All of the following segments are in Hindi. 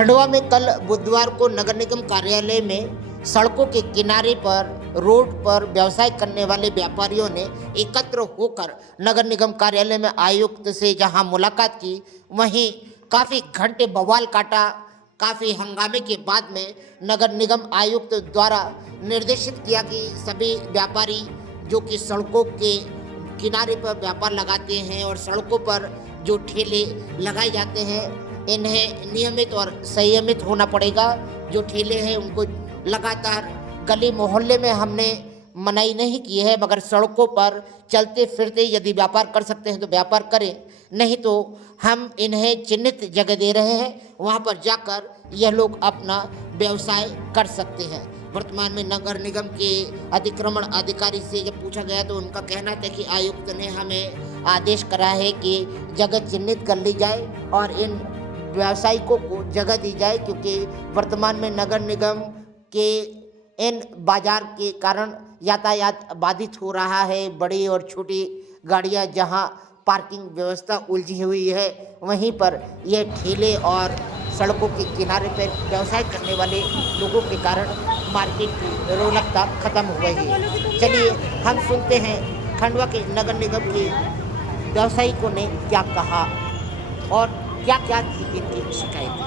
खंडवा में कल बुधवार को नगर निगम कार्यालय में सड़कों के किनारे पर रोड पर व्यवसाय करने वाले व्यापारियों ने एकत्र होकर नगर निगम कार्यालय में आयुक्त से जहां मुलाकात की, वहीं काफ़ी घंटे बवाल काटा। काफ़ी हंगामे के बाद में नगर निगम आयुक्त द्वारा निर्देशित किया कि सभी व्यापारी जो कि सड़कों के किनारे पर व्यापार लगाते हैं और सड़कों पर जो ठेले लगाए जाते हैं, इन्हें नियमित और संयमित होना पड़ेगा। जो ठेले हैं उनको लगातार गली मोहल्ले में हमने मनाही नहीं की है, मगर सड़कों पर चलते फिरते यदि व्यापार कर सकते हैं तो व्यापार करें, नहीं तो हम इन्हें चिन्हित जगह दे रहे हैं, वहाँ पर जाकर यह लोग अपना व्यवसाय कर सकते हैं। वर्तमान में नगर निगम के अतिक्रमण अधिकारी से जब पूछा गया तो उनका कहना था कि आयुक्त ने हमें आदेश करा है कि जगह चिन्हित कर ली जाए और इन व्यावसायिकों को जगह दी जाए, क्योंकि वर्तमान में नगर निगम के इन बाजार के कारण यातायात बाधित हो रहा है। बड़ी और छोटी गाड़ियां जहां पार्किंग व्यवस्था उलझी हुई है, वहीं पर ये ठेले और सड़कों के किनारे पर व्यवसाय करने वाले लोगों के कारण मार्केट की रौनकता खत्म हो गई है। चलिए हम सुनते हैं खंडवा के नगर निगम के व्यवसायिकों ने क्या कहा और क्या क्या थी इनकी शिकायतें।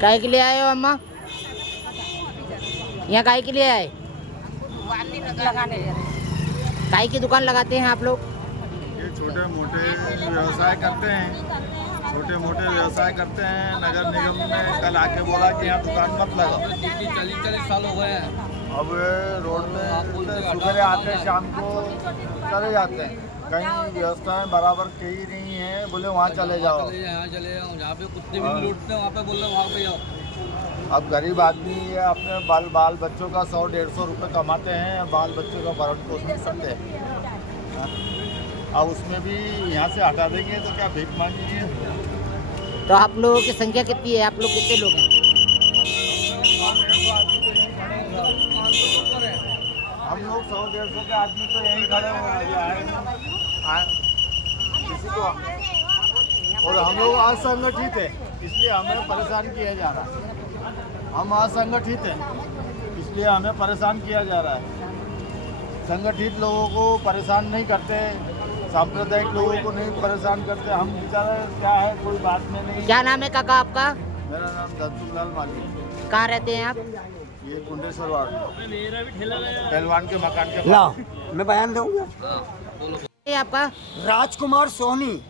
काय के लिए आए हो अम्मा? यहाँ काय के लिए आए? लगाने काय की दुकान लगाते हैं आप लोग? ये छोटे मोटे व्यवसाय करते हैं, छोटे मोटे व्यवसाय करते हैं। नगर निगम ने कल आके बोला कि यहाँ दुकान मत लगाओ। 40 साल हो गए हैं। अब रोड पे सुबह आते हैं, शाम को चले जाते हैं। कहीं व्यवस्थाएं बराबर की ही नहीं है, बोले वहाँ चले जाओ, यहाँ चले जाओ, जहाँ पे कुत्ते भी लूटते हैं वहाँ पे बोल रहे वहाँ पे जाओ। अब गरीब आदमी है, अपने बाल बच्चों का 100-150 रुपये कमाते हैं, बाल बच्चों का भरण पोषण करते हैं। अब उसमें भी यहाँ से हटा देंगे तो क्या भीख मांगेंगे? तो आप लोगों की संख्या कितनी है? आप लोग कितने लोग हैं? हम लोग 100-150 के आदमी तो यहीं खड़े हैं किसी को, और हम लोग असंगठित है, इसलिए हमें परेशान किया जा रहा है। हम असंगठित हैं, इसलिए हमें परेशान किया जा रहा है। संगठित लोगों को परेशान नहीं करते, सांप्रदायिक लोगों को नहीं परेशान करते। हम बेचारे क्या है, कोई बात में नहीं। क्या नाम है काका आपका? मेरा नाम धनसुखलाल माली है। कहाँ रहते हैं आप? ये कुंडेश्वर वार्ड, पहलवान के मकान के ला मैं बयान दूंगा। ये आपका? राजकुमार सोनी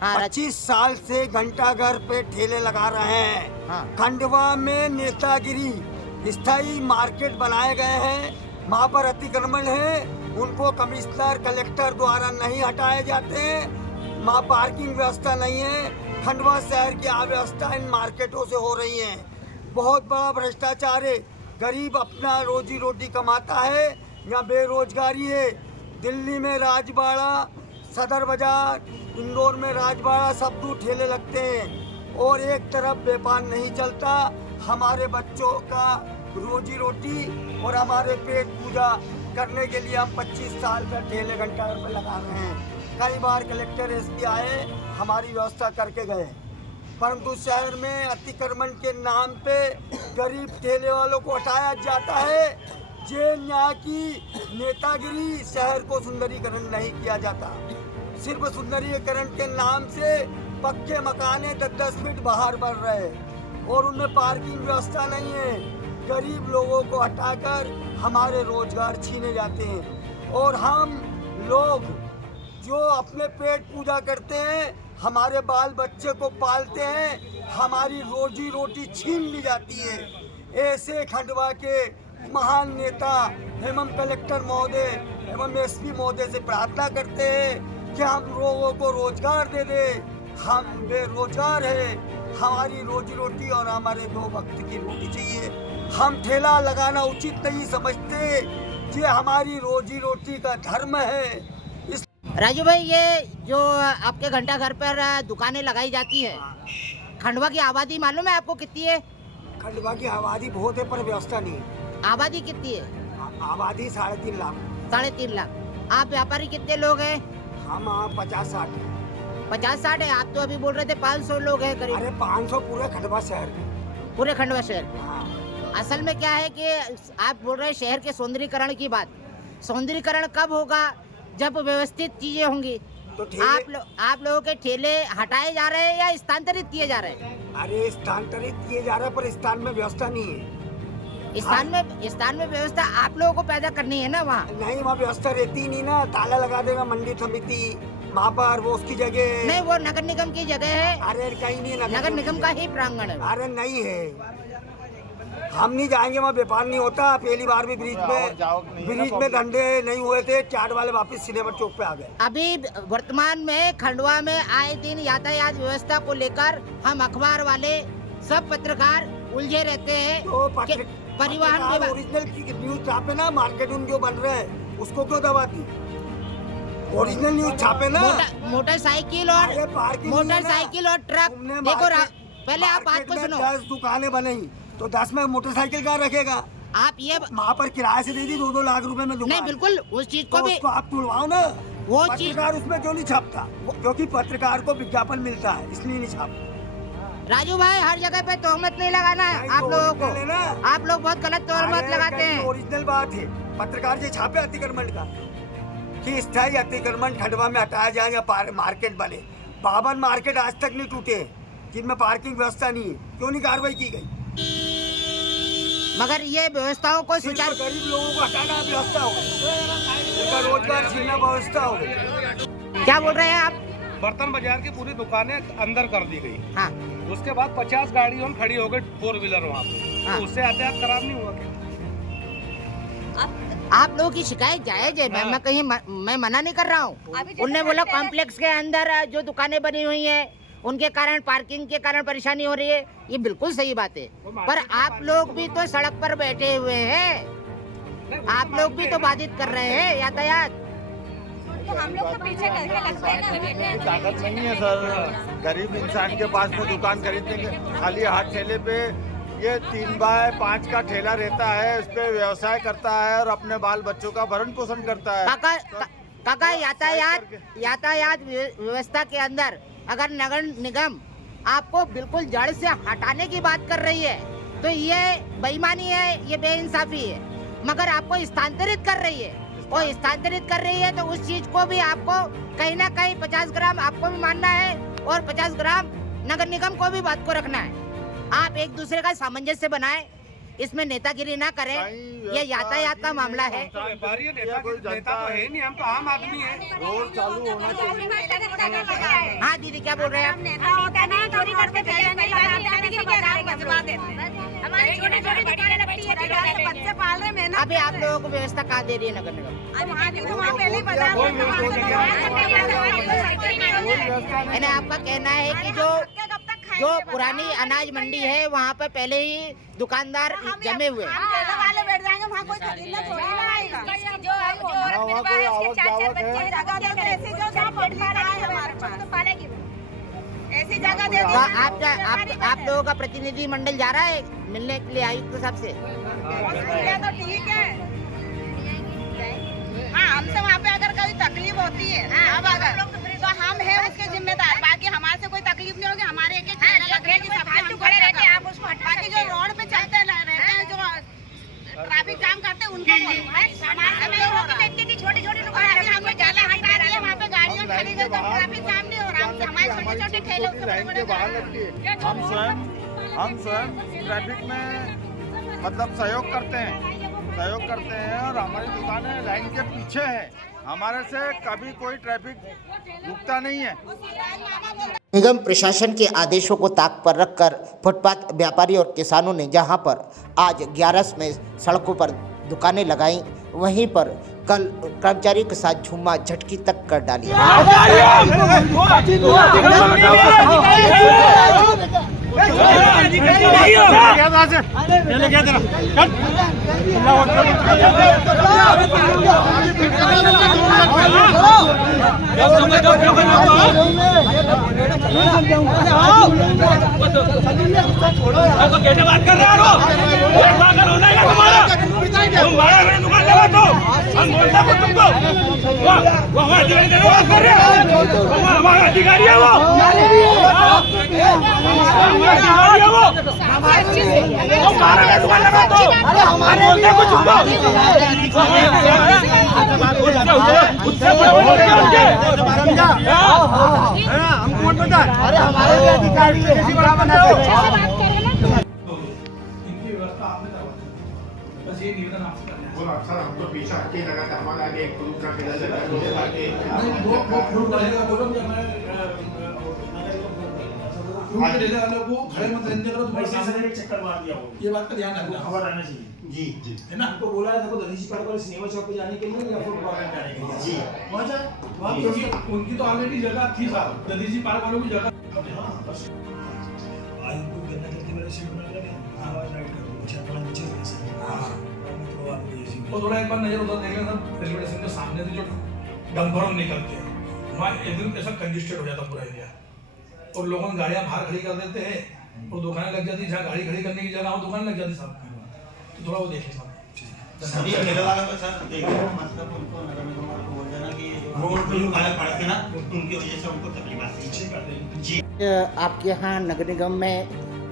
हाँ 25 साल से घंटाघर पे ठेले लगा रहे हैं। हाँ। खंडवा में नेतागिरी स्थायी मार्केट बनाए गए हैं, वहाँ पर अतिक्रमण है, उनको कमिश्नर कलेक्टर द्वारा नहीं हटाए जाते हैं। वहाँ पार्किंग व्यवस्था नहीं है। खंडवा शहर की अव्यवस्था इन मार्केटों से हो रही है। बहुत बड़ा भ्रष्टाचार है। गरीब अपना रोजी रोटी कमाता है, यहाँ बेरोजगारी है। दिल्ली में राजबाड़ा, सदर बाजार, इंदौर में राजबाड़ा, सब दूर ठेले लगते हैं और एक तरफ व्यापार नहीं चलता। हमारे बच्चों का रोजी रोटी और हमारे पेट पूजा करने के लिए हम 25 साल का ठेले घंटा पे लगा रहे हैं। कई बार कलेक्टर एसपी आए, हमारी व्यवस्था करके गए, परंतु शहर में अतिक्रमण के नाम पे गरीब ठेले वालों को हटाया जाता है। जे यहाँ की नेतागिरी, शहर को सुंदरीकरण नहीं किया जाता। सिर्फ सुंदरीकरण के नाम से पक्के मकाने 10-10 फीट बाहर बढ़ रहे और उनमें पार्किंग व्यवस्था नहीं है। गरीब लोगों को हटाकर हमारे रोजगार छीने जाते हैं और हम लोग जो अपने पेट पूजा करते हैं, हमारे बाल बच्चे को पालते हैं, हमारी रोजी रोटी छीन ली जाती है। ऐसे खंडवा के महान नेता एवं कलेक्टर महोदय एवं एसपी महोदय से प्रार्थना करते हैं कि हम लोगों को रोजगार दे दे। हम बेरोजगार हैं, हमारी रोजी रोटी और हमारे 2 वक्त की रोटी चाहिए। हम ठेला लगाना उचित नहीं समझते, ये हमारी रोजी रोटी का धर्म है। राजू भाई, ये जो आपके घंटा घर पर दुकानें लगाई जाती है, खंडवा की आबादी मालूम है आपको कितनी है? खंडवा की आबादी बहुत है पर व्यवस्था नहीं है। आबादी कितनी है? आबादी 3.5 लाख। 3.5 लाख। आप व्यापारी कितने लोग हैं? हम 50-60 हैं। 50-60 है। आप तो अभी बोल रहे थे 500 लोग हैं करीब अरे 500 पूरे खंडवा शहर में। पूरे खंडवा शहर में। हाँ। असल में क्या है कि आप बोल रहे हैं शहर के सौंदर्यीकरण की बात। सौंदर्यीकरण कब होगा? जब व्यवस्थित चीजें होंगी। तो ठेले आप लोगों के ठेले हटाए जा रहे हैं या स्थानांतरित किए जा रहे हैं? अरे स्थानांतरित किए जा रहे हैं, पर स्थान में व्यवस्था नहीं है। स्थान में व्यवस्था आप लोगों को पैदा करनी है ना वहाँ। नहीं, वहाँ व्यवस्था रहती ही नहीं ना। ताला लगा देगा मंडी समिति वहाँ पर, वो उसकी जगह। नहीं, वो नगर निगम की जगह है। अरे कहीं नहीं है, नगर निगम का ही प्रांगण है। अरे नहीं है, हम नहीं जाएंगे, वहाँ व्यापार नहीं होता। पहली बार भी ब्रिज में धंधे नहीं हुए थे, चाट वाले वापस सिनेमा चौक पे आ गए। अभी वर्तमान में खंडवा में आए दिन यातायात व्यवस्था को लेकर हम अखबार वाले सब पत्रकार उलझे रहते हैं। तो कि परिवहन के ओरिजिनल न्यूज छापे ना, मार्केटिंग जो बन रहे हैं उसको क्यों दबाती? ओरिजिनल न्यूज छापे ना। मोटरसाइकिल अरे और पार्किंग मोटरसाइकिल और ट्रक देखो पहले आप बात को सुनो। 10 दुकानें बनेगी तो 10 में मोटरसाइकिल कहाँ रखेगा? आप ये वहाँ पर किराए से दे दी 2-2 लाख रुपए में दुकान। नहीं, बिल्कुल उस चीज को तो भी उसको आप तुड़वाओ ना। वो चीज पत्रकार उसमें क्यों नहीं छापता? क्योंकि पत्रकार को विज्ञापन मिलता है, इसलिए नहीं छापता। राजू भाई, हर जगह पे तोहमत नहीं लगाना है आप लोगों को। आप लोग बहुत गलत तोहमत लगाते हैं। ओरिजिनल बात है, पत्रकार जो छापे अतिक्रमण का कि स्थायी अतिक्रमण खंडवा में हटाया जाए या मार्केट बने। 52 मार्केट आज तक नहीं टूटे जिनमें पार्किंग व्यवस्था नहीं है, क्यों नहीं कार्रवाई की गई? मगर ये व्यवस्थाओं को सिर्फ गरीब लोगों को हटाना व्यवस्था हो गई, उनका रोजगार छीनना व्यवस्था हो गई। क्या बोल रहे हैं आप? बर्तन बाजार की पूरी दुकानें अंदर कर दी गई। हाँ। उसके बाद 50 गाड़ियों खड़ी हो गई 4 व्हीलर वहाँ पे। हाँ। तो उससे यातायात खराब नहीं हुआ क्या? आप लोगों की शिकायत जायज है। मैं कहीं मैं मना नहीं कर रहा हूँ। उनने बोला कॉम्प्लेक्स के अंदर जो दुकानें बनी हुई हैं उनके कारण, पार्किंग के कारण परेशानी हो रही है, ये बिल्कुल सही बात है। पर आप लोग भी तो सड़क पर बैठे हुए हैं, आप लोग भी तो बाधित कर रहे हैं यातायात। तो हम लोग तो पीछे करके लगते हैं ना। ताकत नहीं है सर, गरीब इंसान के पास में दुकान खरीदने के खाली हाथ ठेले पे ये 3x5 का ठेला रहता है, उस पे व्यवसाय करता है और अपने बाल बच्चों का भरण पोषण करता है। काका यातायात व्यवस्था के अंदर अगर नगर निगम आपको बिल्कुल जड़ से हटाने की बात कर रही है तो ये बेईमानी है, ये बेइंसाफी है। मगर आपको स्थानांतरित कर रही है, और स्थानांतरित कर रही है तो उस चीज को भी आपको कहीं ना कहीं 50 ग्राम आपको भी मानना है और 50 ग्राम नगर निगम को भी बात को रखना है। आप एक दूसरे का सामंजस्य बनाएं, इसमें नेतागिरी ना करें। ये यातायात का मामला है। व्यापारी नेता तो है नहीं, हम तो आम आदमी हैं। रोड चालू होना चाहिए। हाँ दीदी, क्या बोल रहे हैं आप? चोरी करके हमारी छोटी छोटी दुकानें लगती है, बच्चे पाल रहे हैं। अभी आप लोगों को व्यवस्था कहाँ दे रही है नगर निगम? यानी आपका कहना है कि जो पुरानी अनाज मंडी है वहाँ पे पहले ही दुकानदार जमे हुए हैं। वाले बैठ जाएंगे, वहाँ कोई खरीदना थोड़ी ना आएगा। वहाँ कोई आवक जावक है। ऐसी जगह दे तो आप लोगों का प्रतिनिधि मंडल जा रहा है मिलने के लिए आयुक्त साहब से? तो ठीक है। हाँ, हमसे वहाँ पे अगर कोई तकलीफ होती है अब अगर तो हम हैं उसके जिम्मेदार। बाकी हमारे से कोई तकलीफ नहीं होगी। हमारे एक बाकी जो रोड पे चलते रहते हैं, जो ट्रैफिक जाम करते हैं, उनको छोटी छोटी दुकान हमें ज्यादा हटा रही है। वहाँ पे गाड़ियाँ खड़ी है तो ट्रैफिक जाम नहीं हो रहा। हमारे छोटे छोटे ठेले लाइन के बाहर लगती है। हम स्वयं ट्रैफिक में मतलब सहयोग करते हैं और हमारी दुकानें लाइन के पीछे है। हमारे से कभी कोई ट्रैफिक रुकता नहीं है। निगम प्रशासन के आदेशों को ताक पर रखकर फुटपाथ व्यापारी और किसानों ने जहां पर आज 11 में सड़कों पर दुकानें लगाईं, वहीं पर कल कर्मचारियों के साथ झूमा झटकी तक कर डाली। कैसे बात कर रहे हो? लगा तो हम बोलते हैं तुमको वो अधिकारी है, वो कर रहे हैं, हमारा अधिकारी है वो अधिकारी है वो हमारा दुकान लगा तो हमारे बोलते कुछ हमको पता अरे हमारे भी अधिकारी है किसी बात बना इनकी व्यवस्था आपने करवा दी बस ये निवेदन आपसे करना है वो अक्सर हमको पीछे हटके लगा था हमारे आगे एक ग्रुप का खेला जाता है वो फ्रूट डालेगा बोलो कि मैं फ्रूट देने वाले को खड़े मत रहने करो तुम्हारे सामने चक्कर मार दिया हो ये बात का ध्यान रखना खबर आना चाहिए जी जी है ना हमको बोला है देखो दधीची पार्क वाले सिनेमा चौक पे जाने के लिए या फूड पार्क में जाने के लिए जी वहां जाए वहां क्योंकि उनकी तो ऑलरेडी जगह थी साहब दधीची पार्क वालों की जगह हां बस आज उनको गन्ना जल्दी वाले सीट बना लगे हां राइट कर अच्छा अपना नीचे से हां तो आप ये सी और थोड़ा एक बार नजर उधर देख लेना रेलवे स्टेशन के सामने से जो डंपर निकलते हैं वहां एकदम ऐसा कंजेस्टेड हो जाता पूरा एरिया और लोगों ने गाड़ियां बाहर खड़ी कर देते हैं और दुकानें लग जाती जहाँ गाड़ी खड़ी करने की जगह वो दुकान लग जाती साहब तो थोड़ा वो देख लेना सभी अकेला सर देखो मतलब उनको नगर निगम को बोल देना कि रोड पे जो गाड़ी पड़ते ना उनकी वजह से उनको तकलीफ आती है जी आपके यहाँ नगर निगम में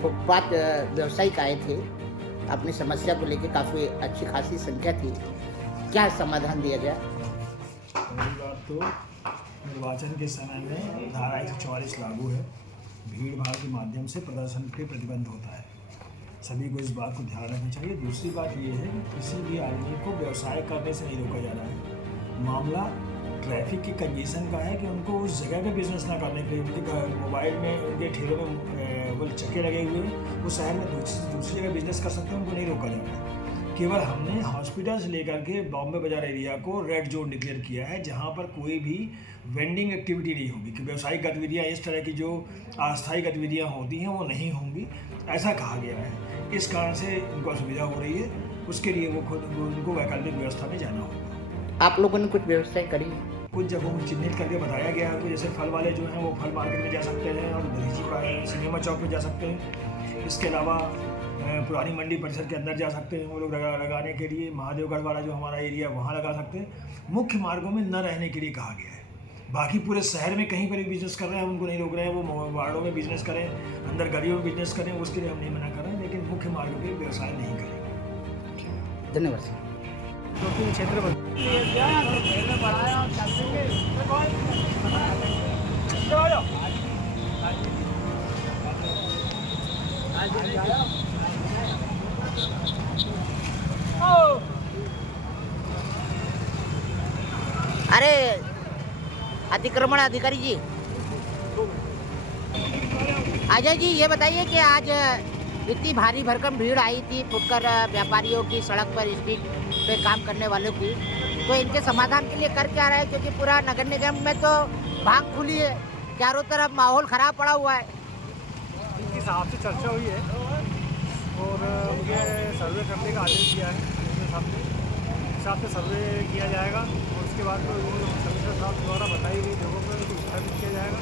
फुटपाथ व्यवसायिक आए थे, अपनी समस्या को लेकर काफ़ी अच्छी खासी संख्या थी, क्या समाधान दिया गया? पहली बात तो निर्वाचन के समय में धारा 144 लागू है, भीड़ भाड़ के माध्यम से प्रदर्शन पे प्रतिबंध होता है, सभी को इस बात को ध्यान रखना चाहिए। दूसरी बात ये है कि किसी भी आदमी को व्यवसाय करने से नहीं रोका जा रहा है, मामला ट्रैफिक की कंजेशन का है कि उनको उस जगह पे बिजनेस ना करने के लिए उनके मोबाइल में उनके ठेलों में वो चक्के लगे हुए हैं, वो शहर में दूसरी जगह बिजनेस कर सकते हैं, उनको नहीं रोका जा रहा है। केवल हमने हॉस्पिटल से लेकर के बॉम्बे बाजार एरिया को रेड जोन डिक्लेयर किया है, जहाँ पर कोई भी वेंडिंग एक्टिविटी नहीं होगी कि व्यावसायिक गतिविधियाँ इस तरह की जो अस्थायी गतिविधियाँ होती हैं वो नहीं होंगी, ऐसा कहा गया है। इस कारण से इनको असुविधा हो रही है, उसके लिए वो खुद उनको वैकल्पिक व्यवस्था में जाना होगा। आप लोगों ने कुछ व्यवस्था करी? कुछ जगहों को चिन्हित करके बताया गया है, तो जैसे फल वाले जो हैं वो फल मार्केट में जा सकते हैं और दधीची सिनेमा चौक में जा सकते हैं। इसके अलावा पुरानी मंडी परिसर के अंदर जा सकते हैं वो लोग लगाने के लिए, महादेवगढ़ वाला जो हमारा एरिया वहाँ लगा सकते हैं। मुख्य मार्गों में न रहने के लिए कहा गया है। बाकी पूरे शहर में कहीं पर भी बिजनेस कर रहे हैं, हम उनको नहीं रोक रहे हैं, वो वार्डों में बिजनेस करें, अंदर गलियों में बिजनेस करें, उसके लिए हम नहीं मना कर रहे हैं, लेकिन मुख्य मार्गों पर व्यवसाय नहीं करेंगे। धन्यवाद सर। क्योंकि क्षेत्र अरे अतिक्रमण अधिकारी जी, अजय जी ये बताइए कि आज इतनी भारी भरकम भीड़ आई थी फुटकर व्यापारियों की, सड़क पर स्ट्रीट पे काम करने वालों की, तो इनके समाधान के लिए कर क्या रहे हैं? क्योंकि पूरा नगर निगम में तो भांग खुली है, चारों तरफ माहौल खराब पड़ा हुआ है। इनके साहब से चर्चा हुई है और मुझे सर्वे करने का आदेश दिया है उनके सामने, हिसाब से सर्वे किया जाएगा और उसके बाद तो कमिश्नर साहब द्वारा बताई गई जगहों पर उनको स्थापित किया जाएगा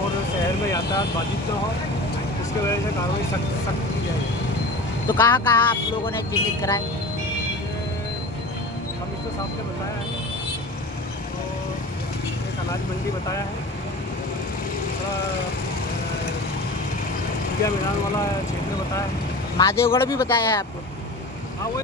और शहर में यातायात बाधित न हो, उसकी वजह से कार्रवाई सख्त की जाएगी। तो कहाँ कहाँ आप लोगों ने चिन्हित कराए? कमिश्नर साहब ने बताया है, तो एक अनाज मंडी बताया है, दूसरा इंडिया मैदान वाला क्षेत्र बताया है, महादेवगढ़ भी बताया है आपको? हाँ वो